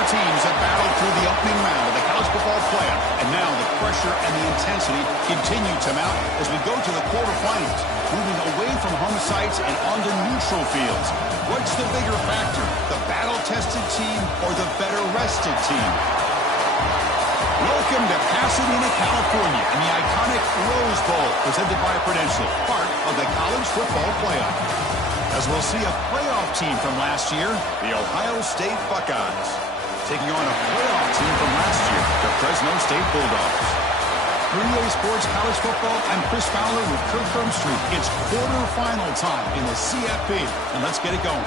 Four teams have battled through the opening round of the college football playoff, and now the pressure and the intensity continue to mount as we go to the quarterfinals, moving away from home sites and onto neutral fields. What's the bigger factor, the battle-tested team or the better-rested team? Welcome to Pasadena, California, and the iconic Rose Bowl, presented by Prudential, part of the college football playoff. As we'll see a playoff team from last year, the Ohio State Buckeyes, taking on a playoff team from last year, the Fresno State Bulldogs. For EA Sports College Football, I'm Chris Fowler with Kirk Herbstreit. It's quarterfinal time in the CFP, and let's get it going.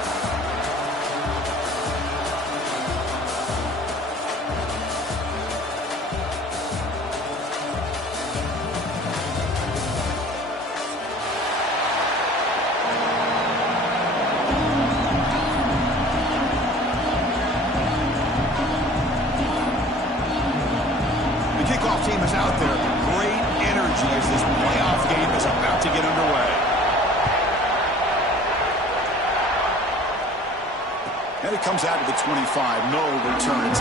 Team is out there. Great energy as this playoff game is about to get underway. And it comes out to the 25. No returns.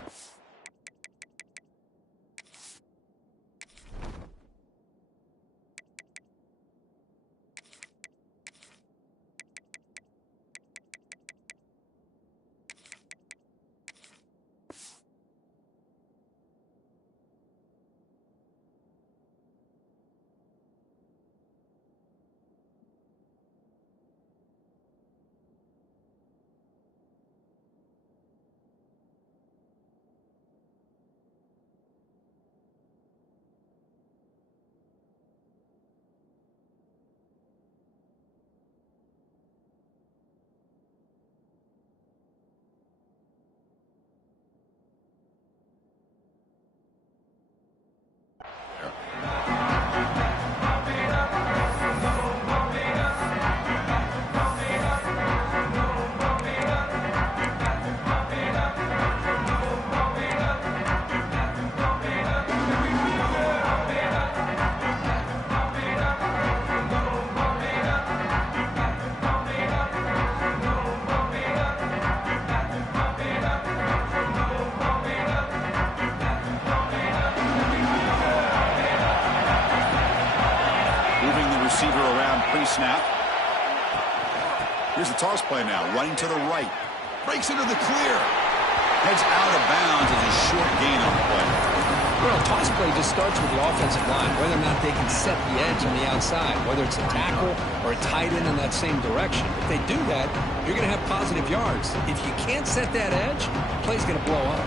Receiver around pre-snap. Here's the toss play now. Running to the right. Breaks into the clear. Heads out of bounds as a short gain on the play. Well, toss play just starts with the offensive line, whether or not they can set the edge on the outside, whether it's a tackle or a tight end in that same direction. If they do that, you're going to have positive yards. If you can't set that edge, the play's going to blow up.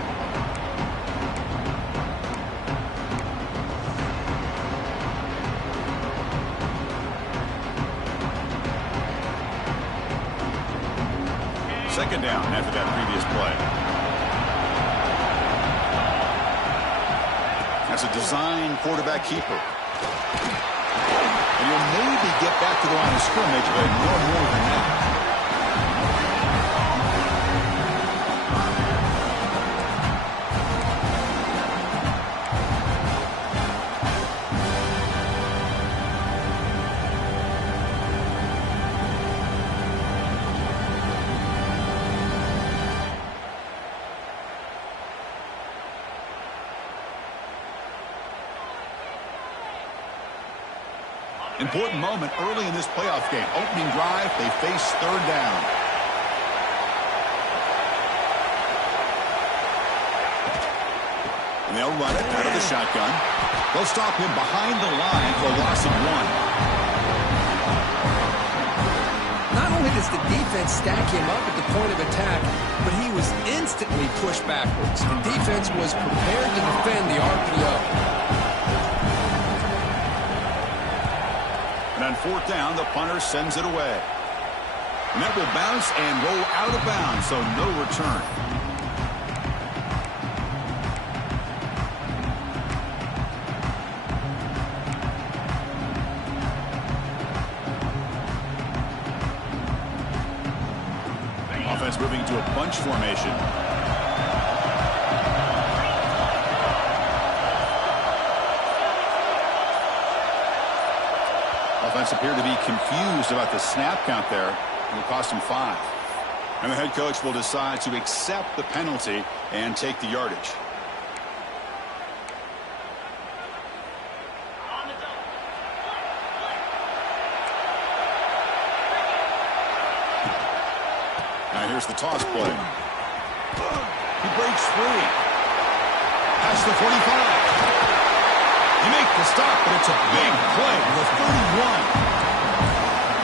Second down after that previous play. That's a design quarterback keeper. And you'll maybe get back to the line of scrimmage, but no more than that. Important moment early in this playoff game. Opening drive, they face third down. And they'll run it out of the shotgun. They'll stop him behind the line for a loss of 1. Not only does the defense stack him up at the point of attack, but he was instantly pushed backwards. The defense was prepared to defend the RPO. And on fourth down, the punter sends it away. And that will bounce and roll out of bounds, so no return. Offense moving to a bunch formation. Offense appeared to be confused about the snap count there. It will cost him 5. And the head coach will decide to accept the penalty and take the yardage. Now here's the toss play. He breaks free. Past the 45. He makes the stop, but it's a big play to the 31.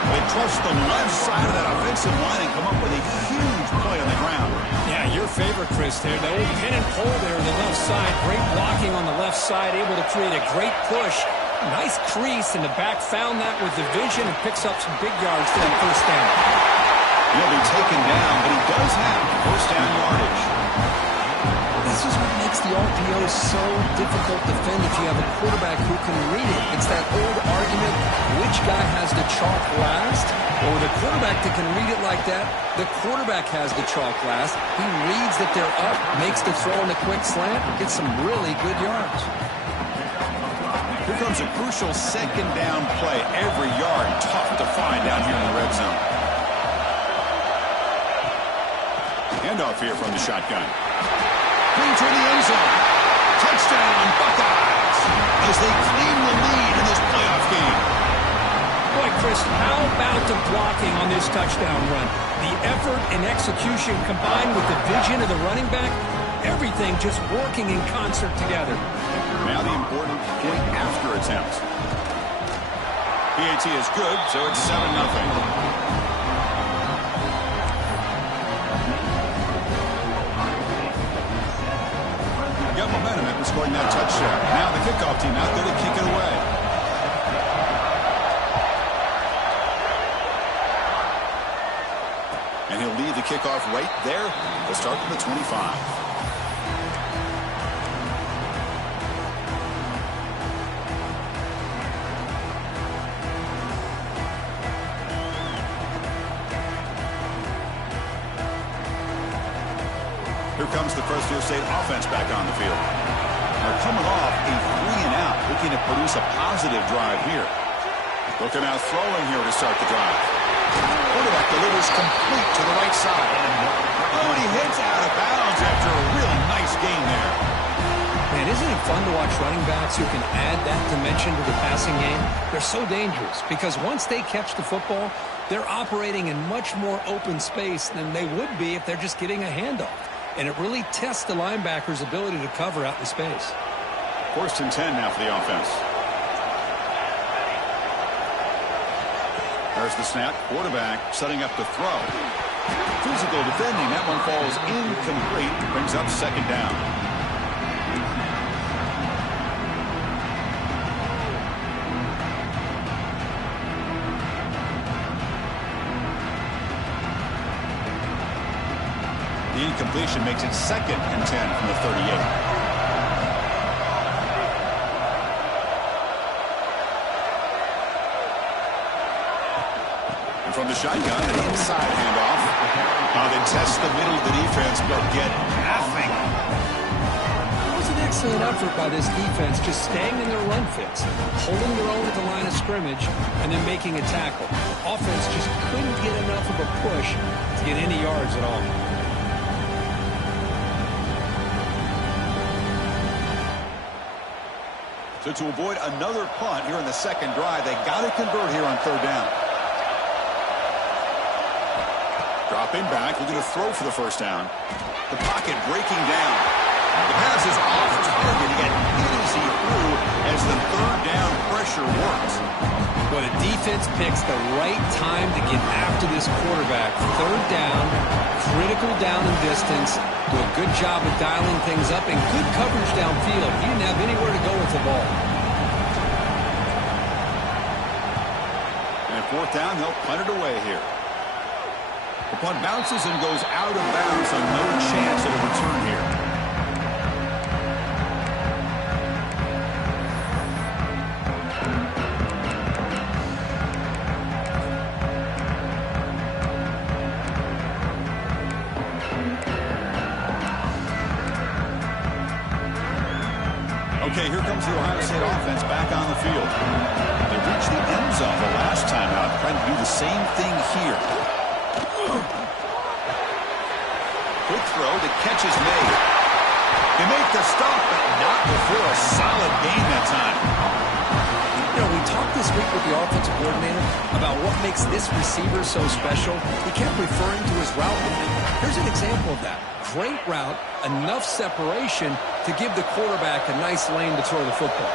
They trust the left side of that offensive line and come up with a huge play on the ground. Yeah, your favorite, Chris, there. The old pin and pull there on the left side. Great blocking on the left side, able to create a great push. Nice crease, and the back found that with the vision and picks up some big yards for that first down. He'll be taken down, but he does have first down yardage. This is what makes the RPO so difficult to defend if you have a quarterback who can read it. It's that old argument, which guy has the chalk last, or the quarterback that can read it like that. The quarterback has the chalk last. He reads that they're up, makes the throw in a quick slant, gets some really good yards. Here comes a crucial second down play. Every yard tough to find down here in the red zone. Handoff here from the shotgun. Clean to the end zone. Touchdown, Buckeyes, as they claim the lead in this playoff game. Boy, Chris, how about the blocking on this touchdown run? The effort and execution combined with the vision of the running back, everything just working in concert together. Now the important point after attempt. PAT is good, so it's 7-0. Got momentum after scoring that touchdown. Now the kickoff team out there to kick it away. And he'll lead the kickoff right there. They'll start from the 25. Here comes the Fresno State offense back on the field. They're coming off a 3-and-out, looking to produce a positive drive here. Looking out throwing here to start the drive. Quarterback delivers complete to the right side. Oh, and he hits out of bounds after a really nice gain there. Man, isn't it fun to watch running backs who can add that dimension to the passing game? They're so dangerous because once they catch the football, they're operating in much more open space than they would be if they're just getting a handoff. And it really tests the linebacker's ability to cover out in space. 1st and 10 now for the offense. There's the snap. Quarterback setting up the throw. Physical defending. That one falls incomplete. Brings up second down. The incompletion makes it 2nd and 10 from the 38. And from the shotgun, an inside handoff. Now they test the middle of the defense, but get nothing. It was an excellent effort by this defense, just staying in their run fits, holding their own at the line of scrimmage, and then making a tackle. Offense just couldn't get enough of a push to get any yards at all. So to avoid another punt here in the second drive, they got to convert here on 3rd down. Dropping back, looking to throw for the first down. The pocket breaking down. The pass is off target. He got easy through as the 3rd down pressure works. But a defense picks the right time to get after this quarterback. 3rd down, critical down and distance. Do a good job of dialing things up and good coverage downfield. He didn't have anywhere to go with the ball. And 4th down, they'll punt it away here. The punt bounces and goes out of bounds, so no chance of a return here. Okay, here comes the Ohio State offense back on the field. They reached the end zone the last time out, trying to do the same thing here. Quick throw. The catch is made. They make the stop, but not before a solid gain that time. You know, we talked this week with the offensive coordinator about what makes this receiver so special. He kept referring to his route movement. Here's an example of that. Great route, enough separation to give the quarterback a nice lane to throw the football.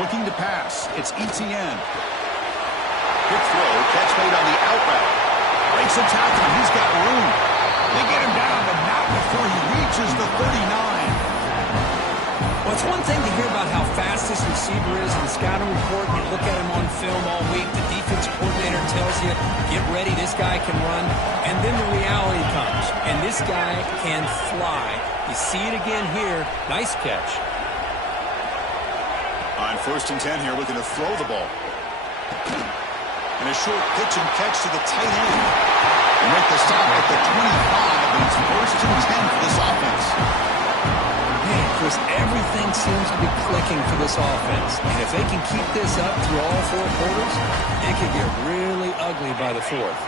Looking to pass. It's Etienne. Quick throw. Catch made on the out route. Breaks a tackle. He's got room. They get him down, but not before he reaches the 39. Well, it's one thing to hear about how fast this receiver is in the scouting report. You look at him on film all week. The defense coordinator tells you, get ready, this guy can run. And then the reality comes, and this guy can fly. You see it again here. Nice catch. On 1st and 10 here, looking to throw the ball. And a short pitch and catch to the tight end. And make the stop at the 25, and it's 1st and 10 for this offense. Man, Chris, everything seems to be clicking for this offense. And if they can keep this up through all 4 quarters, it could get really ugly by the 4th.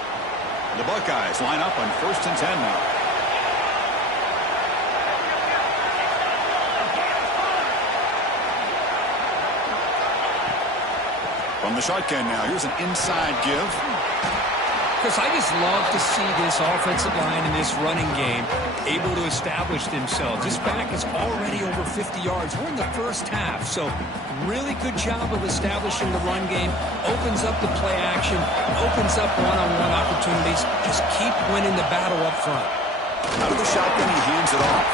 The Buckeyes line up on 1st and 10 now. From the shotgun now, here's an inside give. Chris, I just love to see this offensive line in this running game able to establish themselves. This back is already over 50 yards. We're in the first half, so really good job of establishing the run game. Opens up the play action, opens up one-on-one opportunities. Just keep winning the battle up front. Out of the shotgun, he hands it off.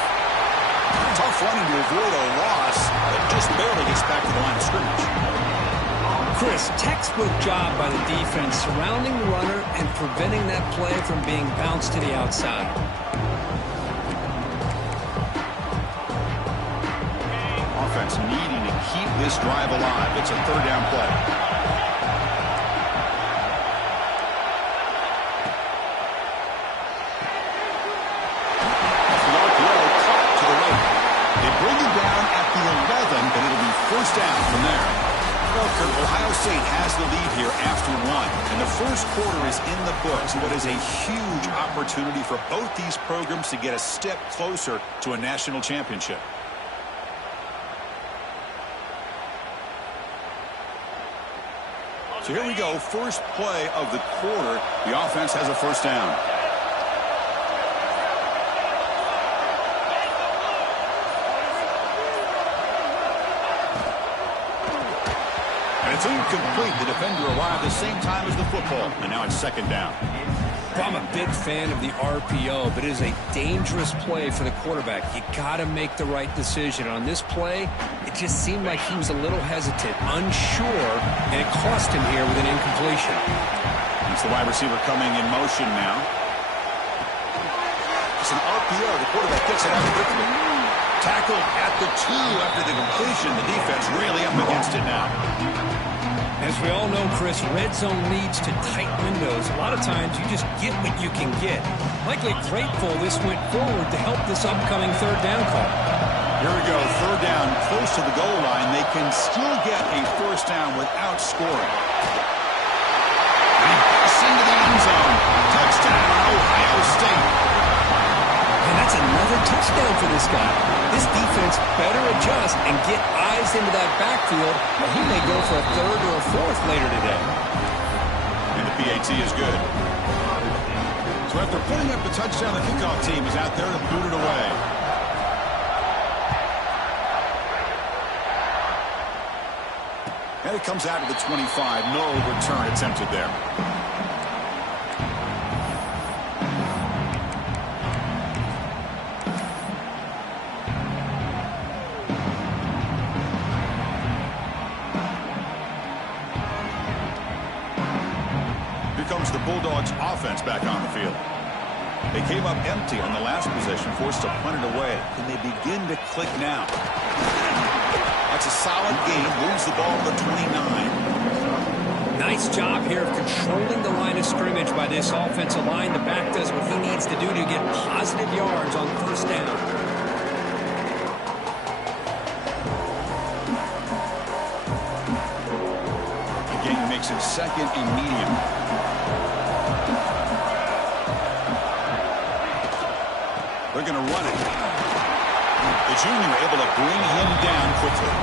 Tough running to avoid a loss, but just barely gets back to the line of scrimmage. Chris, textbook job by the defense surrounding the runner and preventing that play from being bounced to the outside. Offense needing to keep this drive alive. It's a 3rd down play. To the right. They bring him down at the 11, but it'll be 1st down from there. Well, Kurt, Ohio State has the lead here after 1, and the 1st quarter is in the books. What is a huge opportunity for both these programs to get a step closer to a national championship. So here we go, first play of the quarter. The offense has a 1st down. It's incomplete. The defender arrived the same time as the football, and now it's 2nd down. I'm a big fan of the RPO, but it is a dangerous play for the quarterback. You got to make the right decision. On this play, it just seemed like he was a little hesitant, unsure, and it cost him here with an incompletion. It's the wide receiver coming in motion now. It's an RPO. The quarterback gets it out quickly. Tackled at the 2 after the completion. The defense really up against it now. As we all know, Chris, red zone leads to tight windows. A lot of times you just get what you can get. Likely grateful this went forward to help this upcoming 3rd down call. Here we go, 3rd down, close to the goal line. They can still get a 1st down without scoring. Pass into the end zone. Touchdown, Ohio State. And that's another touchdown for this guy. This defense better adjust and get eyes into that backfield, or he may go for a 3rd or a 4th later today. And the PAT is good. So after putting up the touchdown, the kickoff team is out there to boot it away. And it comes out to the 25. No return attempted there. Comes the Bulldogs offense back on the field. They came up empty on the last possession, forced to punt it away. Can they begin to click now? That's a solid gain. Moves the ball to the 29. Nice job here of controlling the line of scrimmage by this offensive line. The back does what he needs to do to get positive yards on 1st down. Makes it 2nd and medium. They're going to run it. The junior able to bring him down quickly.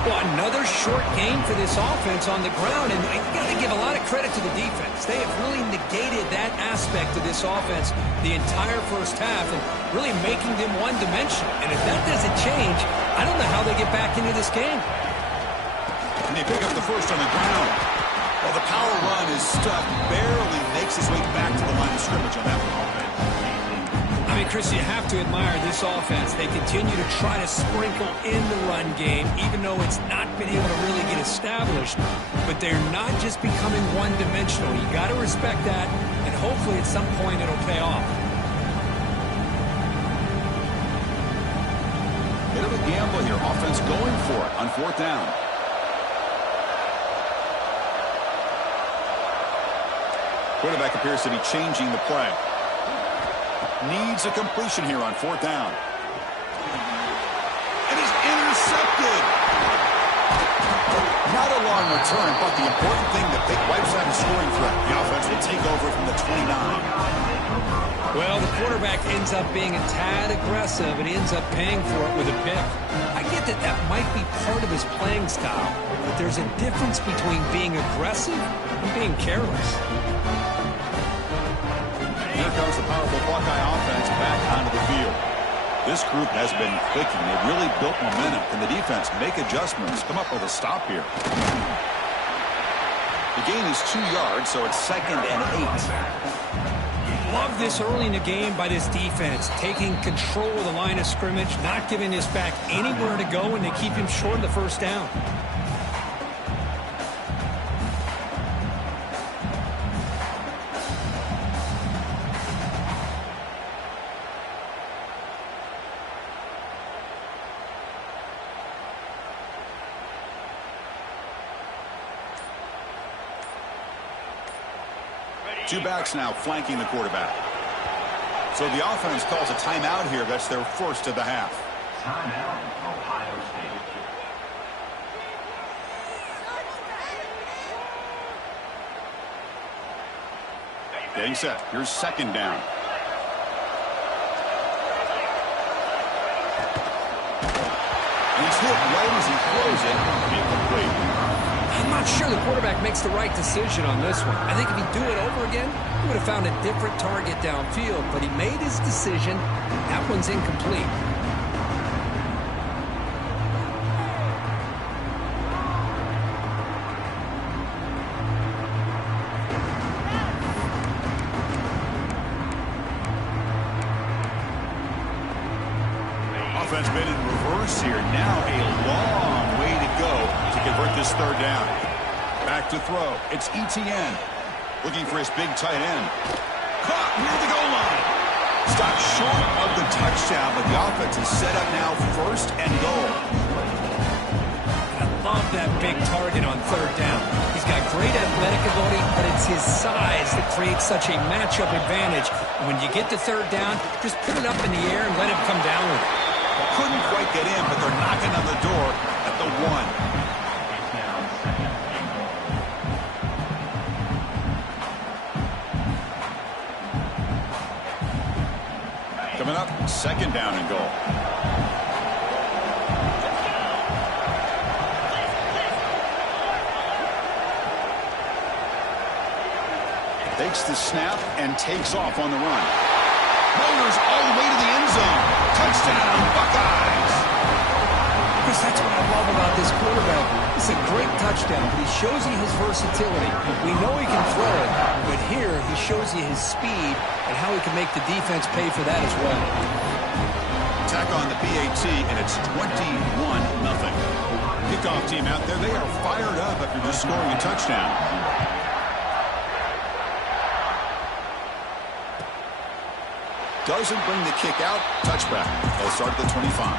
Well, another short game for this offense on the ground, and you got to give a lot of credit to the defense. They have really negated that aspect of this offense the entire first half and really making them one-dimensional. And if that doesn't change, I don't know how they get back into this game. And they pick up the first on the ground. Well, the power run is stuck, barely makes his way back to the line of scrimmage on that one. I mean, Chris, you have to admire this offense. They continue to try to sprinkle in the run game, even though it's not been able to really get established. But they're not just becoming one-dimensional. You got to respect that, and hopefully at some point it'll pay off. Bit of a gamble here. Offense going for it on fourth down. Quarterback appears to be changing the play. Needs a completion here on fourth down. It is intercepted. Not a long return, but the important thing that they wipes out a scoring threat. The offense will take over from the 29. Well, the quarterback ends up being a tad aggressive, and he ends up paying for it with a pick. I get that that might be part of his playing style, but there's a difference between being aggressive and being careless. Here comes the powerful Buckeye offense back onto the field. This group has been clicking. They've really built momentum. Can the defense make adjustments? Come up with a stop here. The gain is 2 yards, so it's 2nd and 8. Love this early in the game by this defense, taking control of the line of scrimmage, not giving this back anywhere to go, and they keep him short of the first down. Two backs now flanking the quarterback. So the offense calls a timeout here. That's their first of the half. Timeout, Ohio State. Getting set. Here's second down. And he's hit right as he throws it. Incomplete. I'm not sure the quarterback makes the right decision on this one. I think if he'd do it over again, he would have found a different target downfield, but he made his decision. That one's incomplete. Offense been in reverse here. Now a long way to go to convert this third down. Back to throw. It's ETN. Looking for his big tight end. Caught near the goal line. Stopped short of the touchdown, but the offense is set up now first and goal. I love that big target on third down. He's got great athletic ability, but it's his size that creates such a matchup advantage. And when you get to third down, just put it up in the air and let him come down with it. Couldn't quite get in, but they're knocking on the door at the 1. Coming up, second down and goal. Takes the snap and takes off on the run. Motors all the way to the end zone. Touchdown, Buckeyes. Chris, that's what I love about this quarterback. It's a great touchdown, but he shows you his versatility. We know he can throw it, but here he shows you his speed and how he can make the defense pay for that as well. Tack on the PAT, and it's 21-0. Kickoff team out there, they are fired up after just scoring a touchdown. Doesn't bring the kick out. Touchback. They'll start at the 25.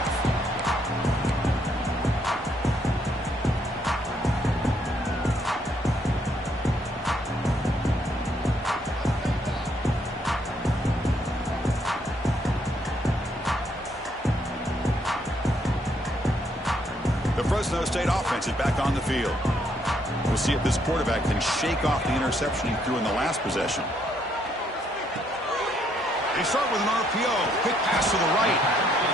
The Fresno State offense is back on the field. We'll see if this quarterback can shake off the interception he threw in the last possession. They start with an RPO. Quick pass to the right.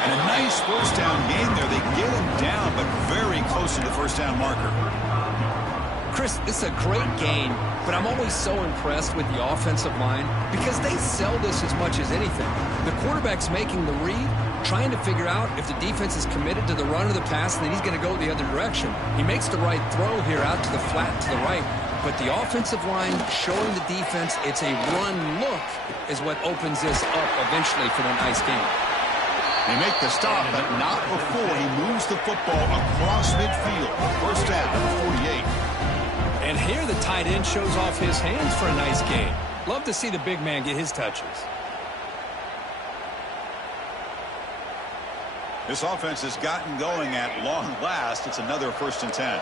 And a nice first down gain there. They get him down, but very close to the first down marker. Chris, this is a great game, but I'm always so impressed with the offensive line because they sell this as much as anything. The quarterback's making the read, trying to figure out if the defense is committed to the run or the pass, and then he's going to go the other direction. He makes the right throw here out to the flat to the right, but the offensive line showing the defense it's a run look is what opens this up eventually for the nice game. They make the stop, but not before he moves the football across midfield. First down, number 48. And here the tight end shows off his hands for a nice game. Love to see the big man get his touches. This offense has gotten going at long last. It's another 1st and 10.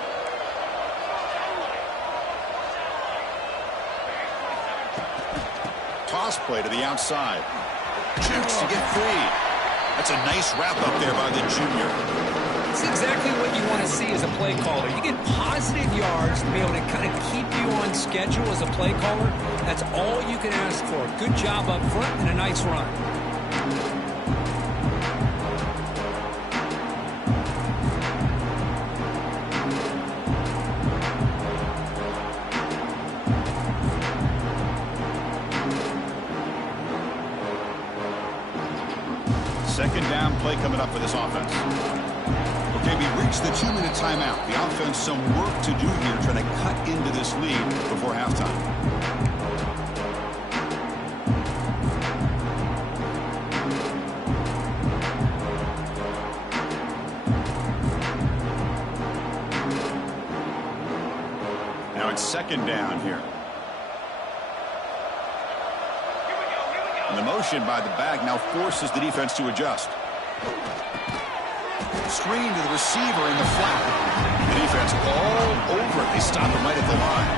Toss play to the outside. Jukes to get free. That's a nice wrap up there by the junior. It's exactly what you want to see as a play caller. You get positive yards to be able to kind of keep you on schedule as a play caller. That's all you can ask for. Good job up front and a nice run. Second down play coming up for this offense. Okay, we reached the 2-minute timeout. The offense some work to do here trying to cut into this lead before halftime. Now it's second down here. And the motion by the back now forces the defense to adjust. Screen to the receiver in the flat. The defense all over it. They stop him right at the line.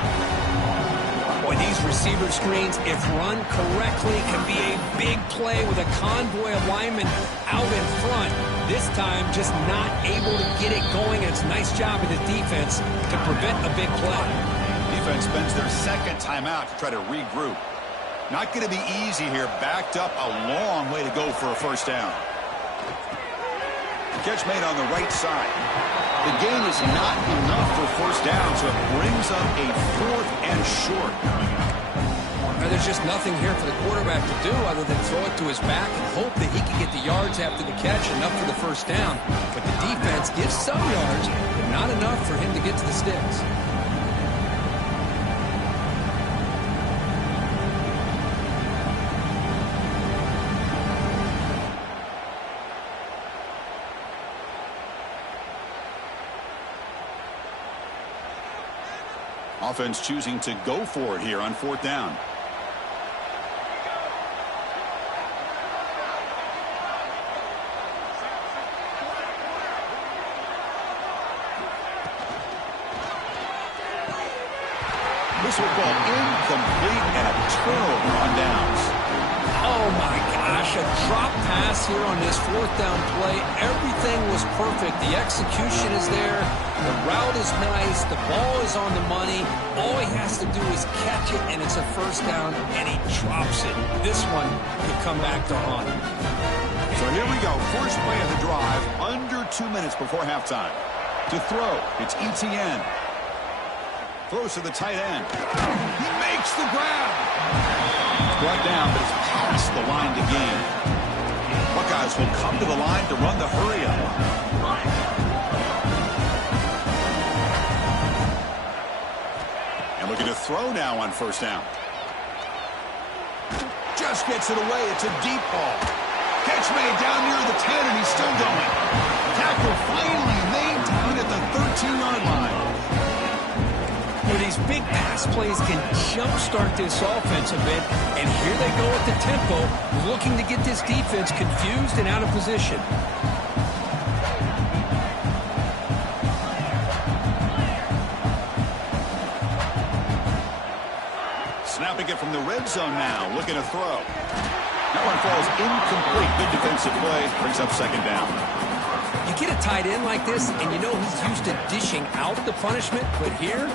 Boy, these receiver screens, if run correctly, can be a big play with a convoy of linemen out in front. This time, just not able to get it going. It's a nice job of the defense to prevent a big play. Defense spends their second timeout to try to regroup. Not going to be easy here. Backed up a long way to go for a first down. Catch made on the right side. The gain is not enough for first down, so it brings up a 4th and short. Now, there's just nothing here for the quarterback to do other than throw it to his back and hope that he can get the yards after the catch, enough for the first down. But the defense gives some yards, but not enough for him to get to the sticks. Offense choosing to go for it here on 4th down. This football incomplete and a turnover on downs. Oh my gosh, a drop pass here on this 4th down play. Everything was perfect. The execution is there. The route is nice. The ball is on the money. All he has to do is catch it, and it's a first down, and he drops it. This one could come back to haunt him. So here we go. First play of the drive, under 2 minutes before halftime. To throw, it's Etienne. Throws to the tight end. He makes the grab. It's brought down, but it's past the line to gain. Buckeyes will come to the line to run the hurry-up. And looking to throw now on first down. Just gets it away. It's a deep ball. Catch made down near the 10, and he's still going. Tackle finally made down at the 13-yard line. Where these big pass plays can jumpstart this offense a bit, and here they go at the tempo, looking to get this defense confused and out of position. Snapping it from the red zone now, looking to throw. That one falls incomplete. Good defensive play, brings up second down. You get a tight end like this, and you know he's used to dishing out the punishment, but here,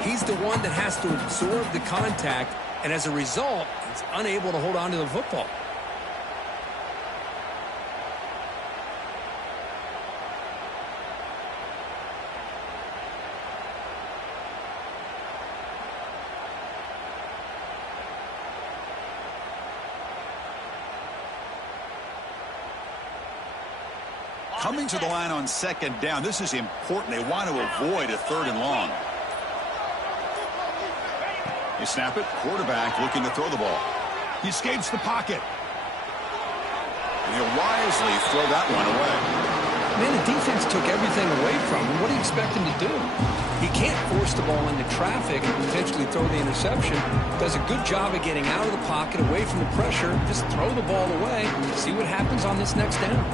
he's the one that has to absorb the contact, and as a result, he's unable to hold on to the football. Coming to the line on second down. This is important. They want to avoid a 3rd and long. They snap it. Quarterback looking to throw the ball. He escapes the pocket. And he'll wisely throw that one away. Man, the defense took everything away from him. What do you expect him to do? He can't force the ball into traffic and potentially throw the interception. Does a good job of getting out of the pocket, away from the pressure. Just throw the ball away. See what happens on this next down.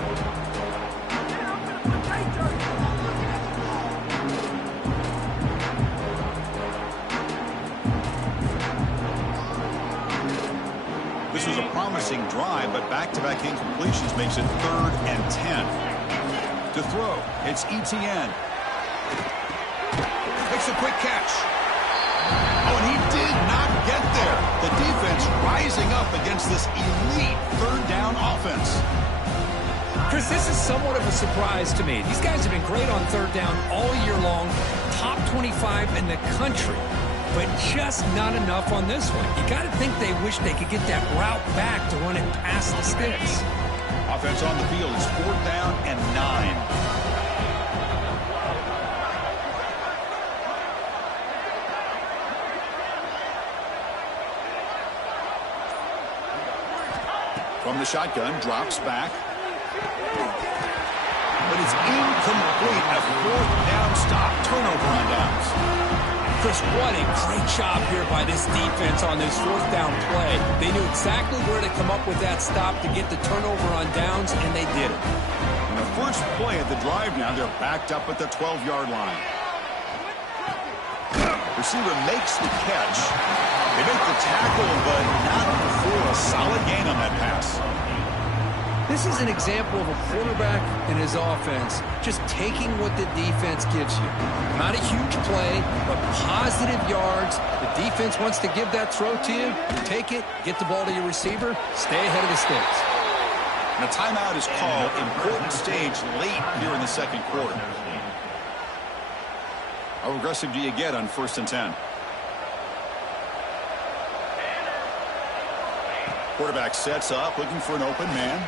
This was a promising drive, but back-to-back incompletions makes it 3rd and 10. To throw, it's Etienne. Makes a quick catch. Oh, and he did not get there. The defense rising up against this elite 3rd down offense. Chris, this is somewhat of a surprise to me. These guys have been great on 3rd down all year long, top 25 in the country, but just not enough on this one. You got to think they wish they could get that route back to run it past the sticks. Offense on the field is 4th down and 9. From the shotgun, drops back. But it's incomplete. A 4th down stop. Turnover on downs. Chris, what a great job here by this defense on this 4th down play. They knew exactly where to come up with that stop to get the turnover on downs, and they did it. In the first play of the drive now, they're backed up at the 12-yard line. Receiver makes the catch. They make the tackle, but not before a solid gain on that pass. This is an example of a quarterback and his offense just taking what the defense gives you. Not a huge play, but positive yards. The defense wants to give that throw to you. You take it, get the ball to your receiver, stay ahead of the sticks. And a timeout is called. Important stage late here in the second quarter. How aggressive do you get on 1st and 10? Quarterback sets up, looking for an open man.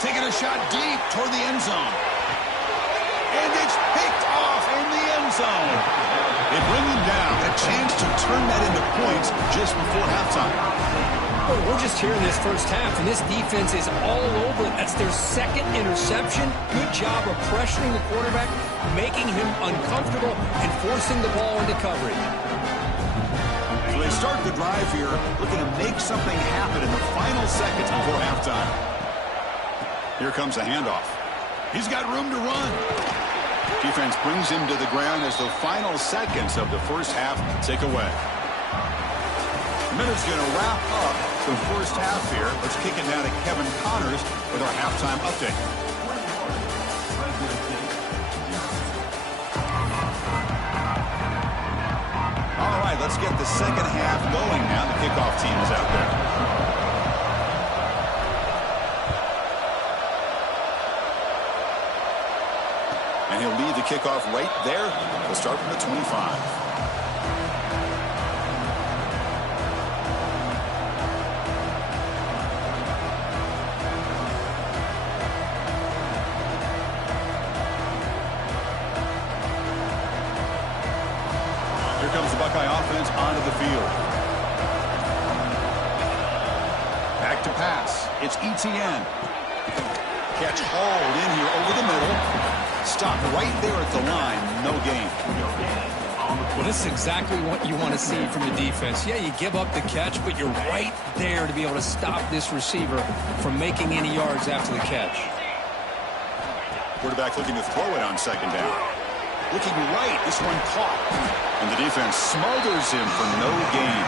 Taking a shot deep toward the end zone. And it's picked off in the end zone. They bring him down. A chance to turn that into points just before halftime. Well, we're just here in this first half, and this defense is all over it. That's their 2nd interception. Good job of pressuring the quarterback, making him uncomfortable, and forcing the ball into coverage. So they start the drive here, looking to make something happen in the final seconds before halftime. Here comes a handoff. He's got room to run. Defense brings him to the ground as the final seconds of the first half tick away. A minute's going to wrap up the first half here. Let's kick it down to Kevin Connors with our halftime update. All right, let's get the second half going now. The kickoff team is out there. And he'll lead the kickoff right there. We'll start from the 25. Here comes the Buckeye offense onto the field. Back to pass. It's Etienne. Catch hauled in here over the middle. Stop right there at the line. No gain. Well, this is exactly what you want to see from the defense. Yeah, you give up the catch, but you're right there to be able to stop this receiver from making any yards after the catch. Quarterback looking to throw it on 2nd down. Looking right. This one caught. And the defense smothers him for no gain.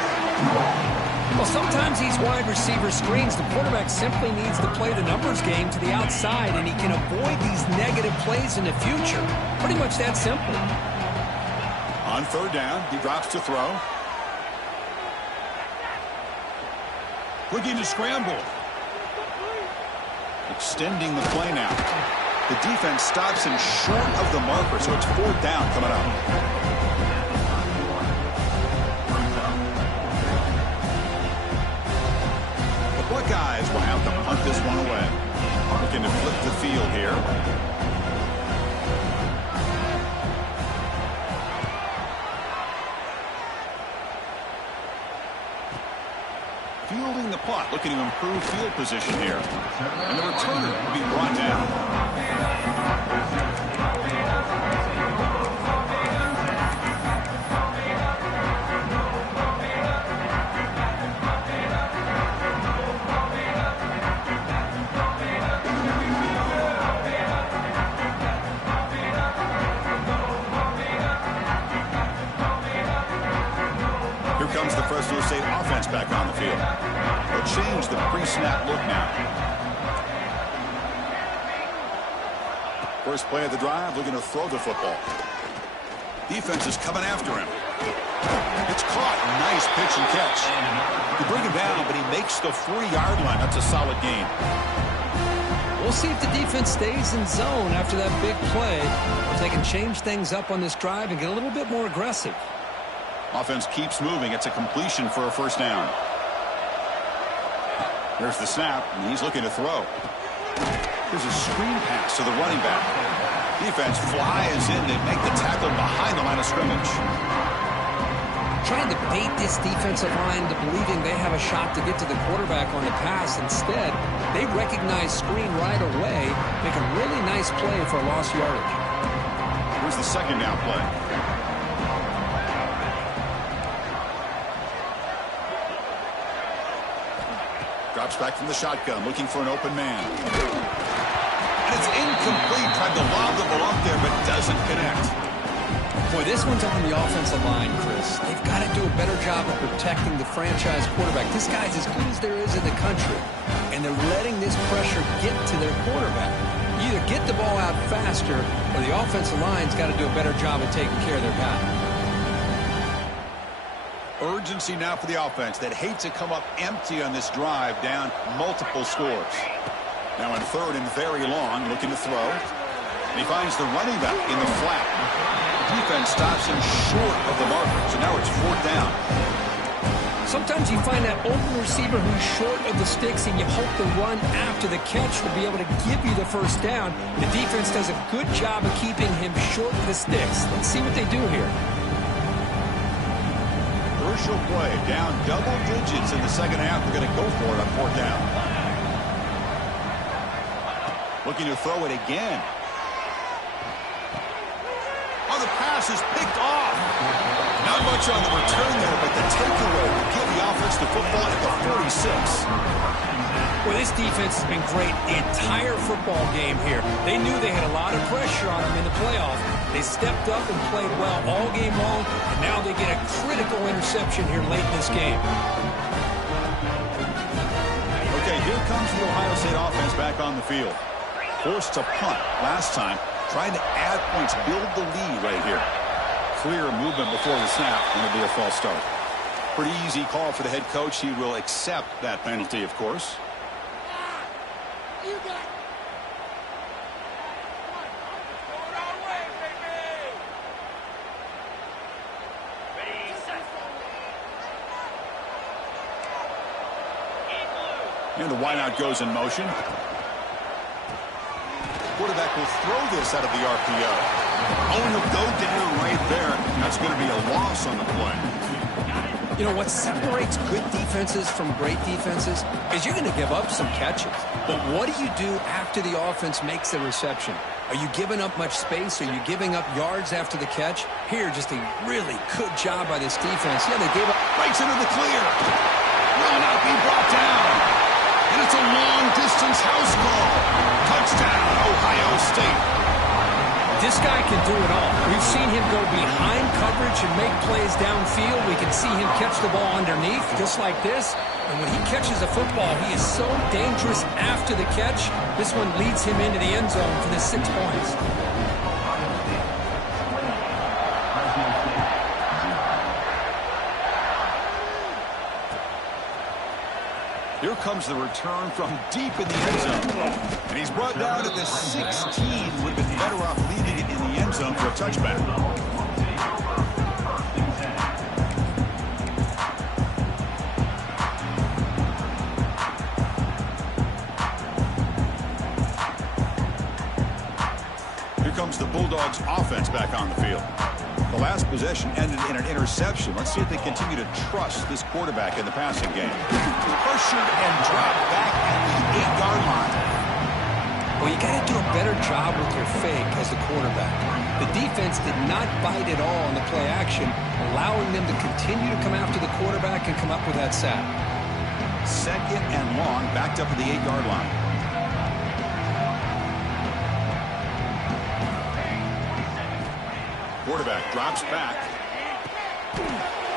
Well, sometimes these wide receiver screens, the quarterback simply needs to play the numbers game to the outside, and he can avoid these negative plays in the future. Pretty much that simple. On 3rd down, he drops to throw. Looking to scramble. Extending the play now. The defense stops him short of the marker, so it's 4th down coming up. Buckeyes will have to punt this one away. Looking to flip the field here. punt, looking to improve field position here. And the returner will be brought down. State offense back on the field. They'll change the pre-snap look now. First play of the drive, looking to throw the football. Defense is coming after him. It's caught. Nice pitch and catch. You bring him down, but he makes the 40-yard line. That's a solid gain. We'll see if the defense stays in zone after that big play, or if they can change things up on this drive and get a little bit more aggressive. Offense keeps moving. It's a completion for a first down. There's the snap, and he's looking to throw. There's a screen pass to the running back. Defense flies in. They make the tackle behind the line of scrimmage. Trying to bait this defensive line to believing they have a shot to get to the quarterback on the pass. Instead, they recognize screen right away, make a really nice play for a lost yardage. Here's the second down play. Drops back from the shotgun, looking for an open man. And it's incomplete. Tried to lob the ball up there, but doesn't connect. Boy, this one's on the offensive line, Chris. They've got to do a better job of protecting the franchise quarterback. This guy's as good as there is in the country, and they're letting this pressure get to their quarterback. You either get the ball out faster, or the offensive line's got to do a better job of taking care of their guy. Urgency now for the offense that hates to come up empty on this drive, down multiple scores. Now in third and very long, looking to throw. And he finds the running back in the flat. The defense stops him short of the marker, so now it's fourth down. Sometimes you find that open receiver who's short of the sticks, and you hope the run after the catch will be able to give you the first down. The defense does a good job of keeping him short of the sticks. Let's see what they do here. Crucial play, down double digits in the second half. They're going to go for it on fourth down. Looking to throw it again. Oh, the pass is picked off. Not much on the return there, but the takeaway will give the offense the football at the 46. Well, this defense has been great the entire football game here. They knew they had a lot of pressure on them in the playoff. They stepped up and played well all game long, and now they get a critical interception here late in this game. Okay, here comes the Ohio State offense back on the field. Forced to punt last time, trying to add points, build the lead right here. Clear movement before the snap, and it'll be a false start. Pretty easy call for the head coach. He will accept that penalty, of course. And the wideout goes in motion. Quarterback will throw this out of the RPO. Oh, and he'll go down right there. That's going to be a loss on the play. You know, what separates good defenses from great defenses is you're going to give up some catches. But what do you do after the offense makes the reception? Are you giving up much space? Are you giving up yards after the catch? Here, just a really good job by this defense. Yeah, they gave up. Breaks into the clear. Will not be brought down. And it's a long-distance house call. Touchdown, Ohio State. This guy can do it all. We've seen him go behind coverage and make plays downfield. We can see him catch the ball underneath, just like this. And when he catches a football, he is so dangerous after the catch. This one leads him into the end zone for the 6 points. Here comes the return from deep in the end zone. And he's brought down at the 16. Would have been better off leaving it in the end zone for a touchback. Here comes the Bulldogs offense back on the field. The last possession ended in an interception. Let's see if they continue to trust this quarterback in the passing game. Pressured and dropped back at the 8-yard line. Well, you got to do a better job with your fake as the quarterback. The defense did not bite at all on the play action, allowing them to continue to come after the quarterback and come up with that sack. Second and long, backed up at the 8-yard line. Quarterback drops back.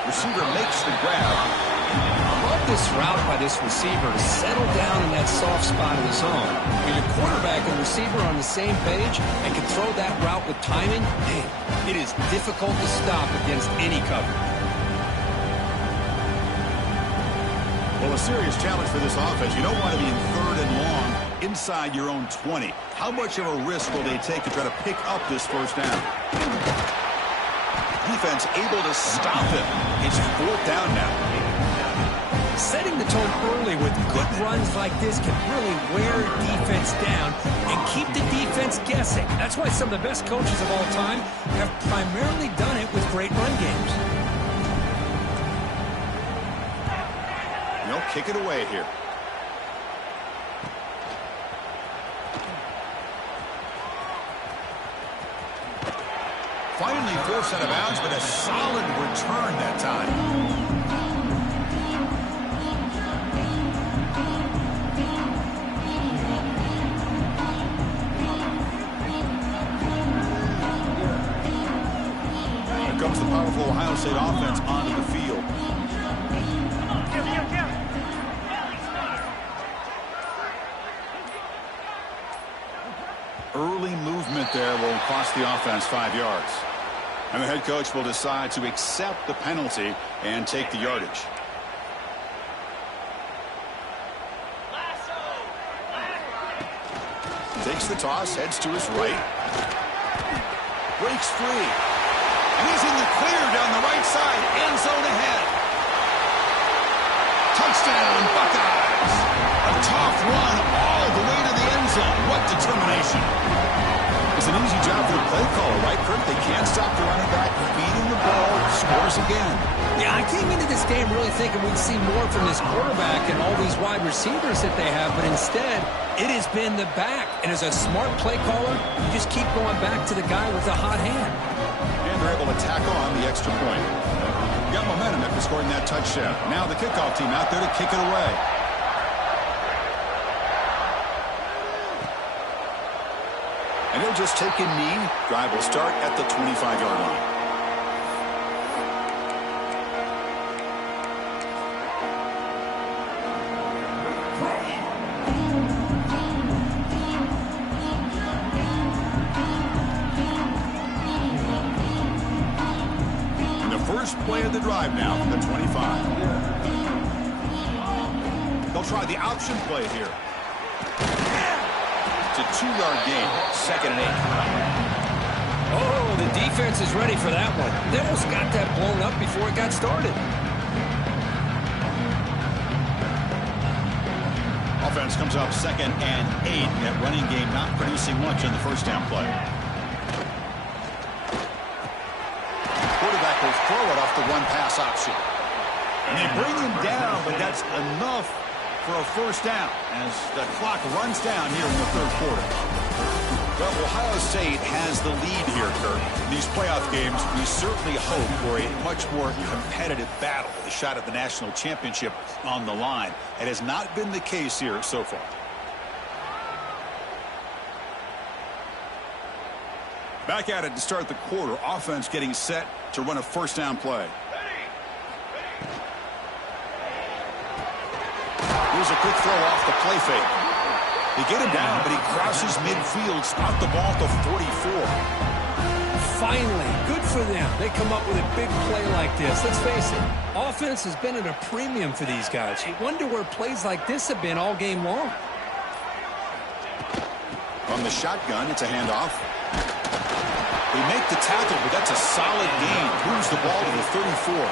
Receiver makes the grab. I love this route by this receiver to settle down in that soft spot of the zone. When your quarterback and receiver are on the same page and can throw that route with timing, man, it is difficult to stop against any cover. Well, a serious challenge for this offense. You don't want to be in third and long inside your own 20. How much of a risk will they take to try to pick up this first down? Defense able to stop him. It's fourth down now. Setting the tone early with good runs like this can really wear defense down and keep the defense guessing. That's why some of the best coaches of all time have primarily done it with great run games. They'll kick it away here. Finally forced out of bounds, but a solid return that time. Here comes the powerful Ohio State offense onto the field. Early movement there will cost the offense 5 yards. And the head coach will decide to accept the penalty and take the yardage. Takes the toss, heads to his right. Breaks free. And he's in the clear down the right side. End zone ahead. Touchdown, Buckeyes. A tough run all the way to the end zone. What determination. It's an easy job for the play caller, right, Kirk? They can't stop the running back feeding the ball. Scores again. Yeah, I came into this game really thinking we'd see more from this quarterback and all these wide receivers that they have, but instead, it has been the back. And as a smart play caller, you just keep going back to the guy with the hot hand. And they're able to tack on the extra point. Got momentum after scoring that touchdown. Now the kickoff team out there to kick it away. And he'll just take a knee. Drive will start at the 25-yard line. And the first play of the drive now from the 25. They'll try the option play here. It's a 2-yard gain, 2nd and 8. Oh, the defense is ready for that one. They almost got that blown up before it got started. Offense comes up 2nd and 8. That running game not producing much on the first down play. Quarterback will throw it off the one-pass option. And they bring him down, but that's enough for a first down as the clock runs down here in the third quarter. Well, Ohio State has the lead here, Kirk. These playoff games, we certainly hope for a much more competitive battle, a shot at the national championship on the line. It has not been the case here so far. Back at it to start the quarter. Offense getting set to run a first down play. Here's a quick throw off the play fake. They get him down, but he crosses midfield, spot the ball to 44. Finally, good for them. They come up with a big play like this. Let's face it, offense has been at a premium for these guys. You wonder where plays like this have been all game long. From the shotgun, it's a handoff. They make the tackle, but that's a solid gain. Moves the ball to the 34.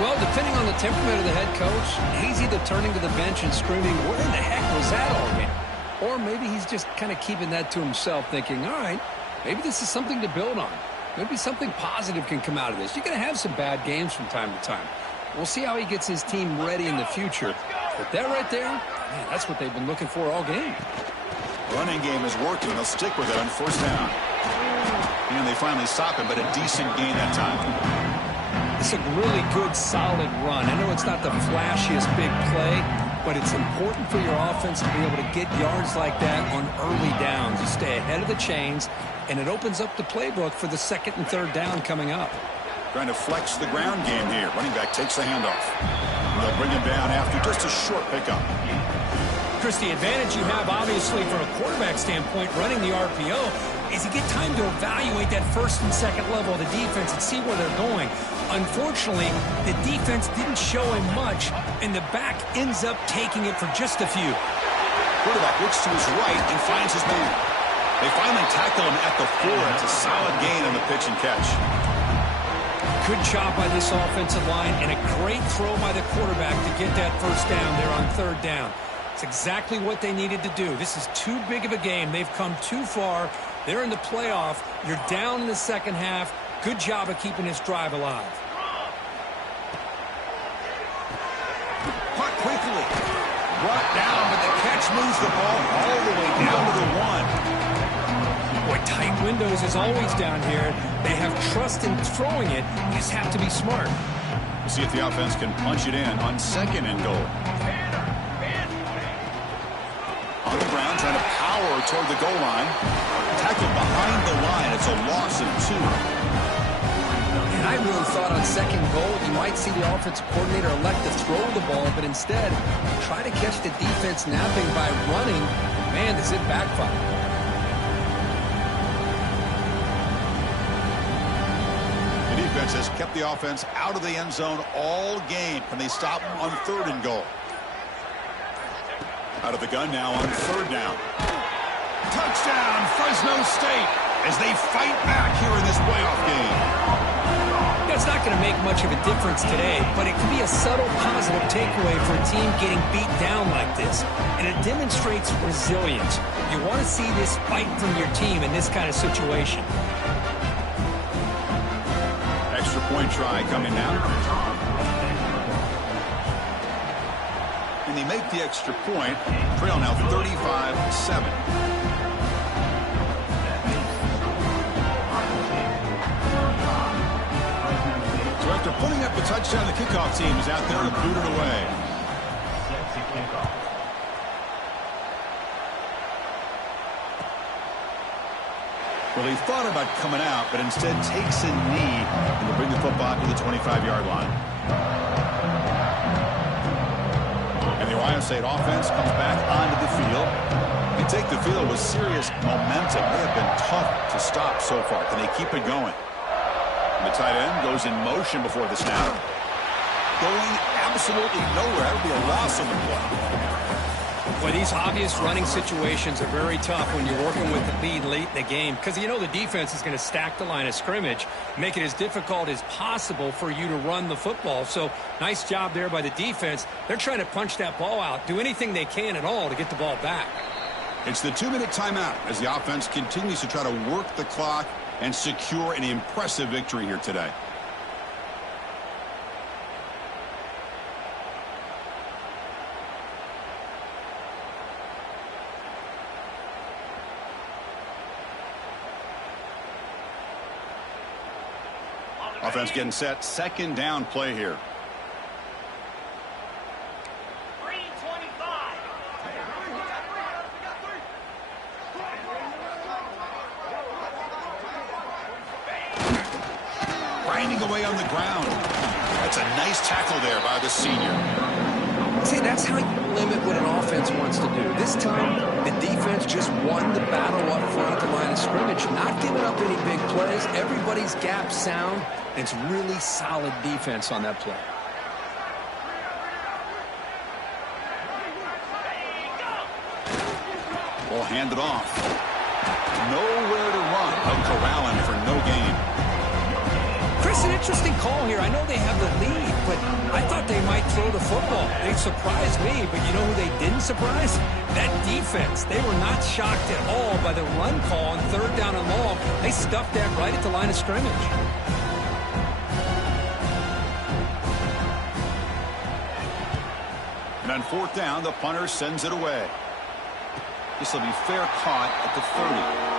Well, depending on the temperament of the head coach, he's either turning to the bench and screaming, "Where in the heck was that all game?" Or maybe he's just kind of keeping that to himself, thinking, all right, maybe this is something to build on. Maybe something positive can come out of this. You're going to have some bad games from time to time. We'll see how he gets his team ready in the future. But that right there, man, that's what they've been looking for all game. Running game is working. They'll stick with it on first down. And they finally stop him, but a decent gain that time. It's a really good, solid run. I know it's not the flashiest big play, but it's important for your offense to be able to get yards like that on early downs. You stay ahead of the chains, and it opens up the playbook for the second and third down coming up. Trying to flex the ground game here. Running back takes the handoff. They'll bring him down after just a short pickup. Chris, the advantage you have, obviously, from a quarterback standpoint, running the RPO, is you get time to evaluate that first and second level of the defense and see where they're going. Unfortunately, the defense didn't show him much, and the back ends up taking it for just a few. Quarterback looks to his right and finds his man. They finally tackle him at the 4. It's a solid gain on the pitch and catch. Good job by this offensive line, and a great throw by the quarterback to get that first down there on third down. It's exactly what they needed to do. This is too big of a game. They've come too far. They're in the playoff. You're down in the second half. Good job of keeping this drive alive. Punt quickly. Brought down, but the catch moves the ball all the way down to the 1. Boy, tight windows is always down here. They have trust in throwing it. You just have to be smart. We'll see if the offense can punch it in on second and goal. On the ground, trying to power toward the goal line. Tackled behind the line. It's a loss of 2. And I really thought on second goal you might see the offensive coordinator elect to throw the ball, but instead try to catch the defense napping by running. Man, does it backfire. The defense has kept the offense out of the end zone all game. Can they stop on third and goal? Out of the gun now on third down. Touchdown, Fresno State, as they fight back here in this playoff game. It's not going to make much of a difference today, but it can be a subtle positive takeaway for a team getting beat down like this. And it demonstrates resilience. You want to see this fight from your team in this kind of situation. Extra point try coming now. And they make the extra point. Trail now 35-7. So after putting up a touchdown, the kickoff team is out there to boot it away. Well, he thought about coming out, but instead takes a knee and will bring the football to the 25-yard line. And the Ohio State offense comes back onto the field. They take the field with serious momentum. They have been tough to stop so far. Can they keep it going? And the tight end goes in motion before the snap. Going absolutely nowhere. That would be a loss on the play. Well, these obvious running situations are very tough when you're working with the lead late in the game, because you know the defense is going to stack the line of scrimmage, make it as difficult as possible for you to run the football. So nice job there by the defense. They're trying to punch that ball out, do anything they can at all to get the ball back. It's the 2-minute timeout as the offense continues to try to work the clock and secure an impressive victory here today. Offense getting set. Second down play here. Grinding away on the ground. That's a nice tackle there by the senior. See, that's how you limit what an offense wants to do. This time, the defense just won the battle up front at the line of scrimmage, not giving up any big plays. Everybody's gap sound. It's really solid defense on that play. Ball handed off. Nowhere to run. Out corralling for no gain. Chris, an interesting call here. I know they have the lead, but I thought they might throw the football. They surprised me, but you know who they didn't surprise? That defense. They were not shocked at all by the run call on 3rd down and long. They stuffed that right at the line of scrimmage. And on 4th down, the punter sends it away. This will be fair caught at the 30.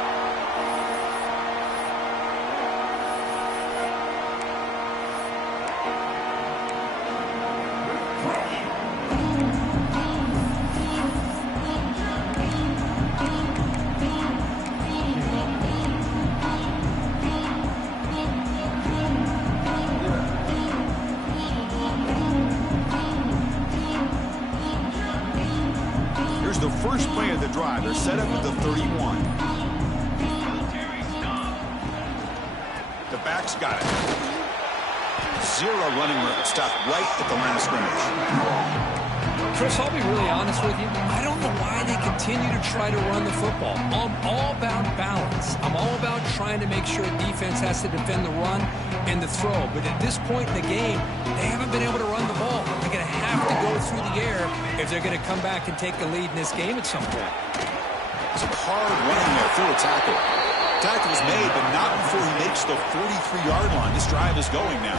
The first play of the drive. They're set up at the 31. The back's got it. 0 running room. Stopped right at the line of scrimmage. Chris, I'll be really honest with you. I don't know why they continue to try to run the football. I'm all about balance. I'm all about trying to make sure defense has to defend the run and the throw. But at this point in the game, they haven't been able to run the ball. They're going to have to go through the air if they're going to come back and take the lead in this game at some point. Some hard running there through a tackle. Tackle is made, but not before he makes the 43-yard line. This drive is going now.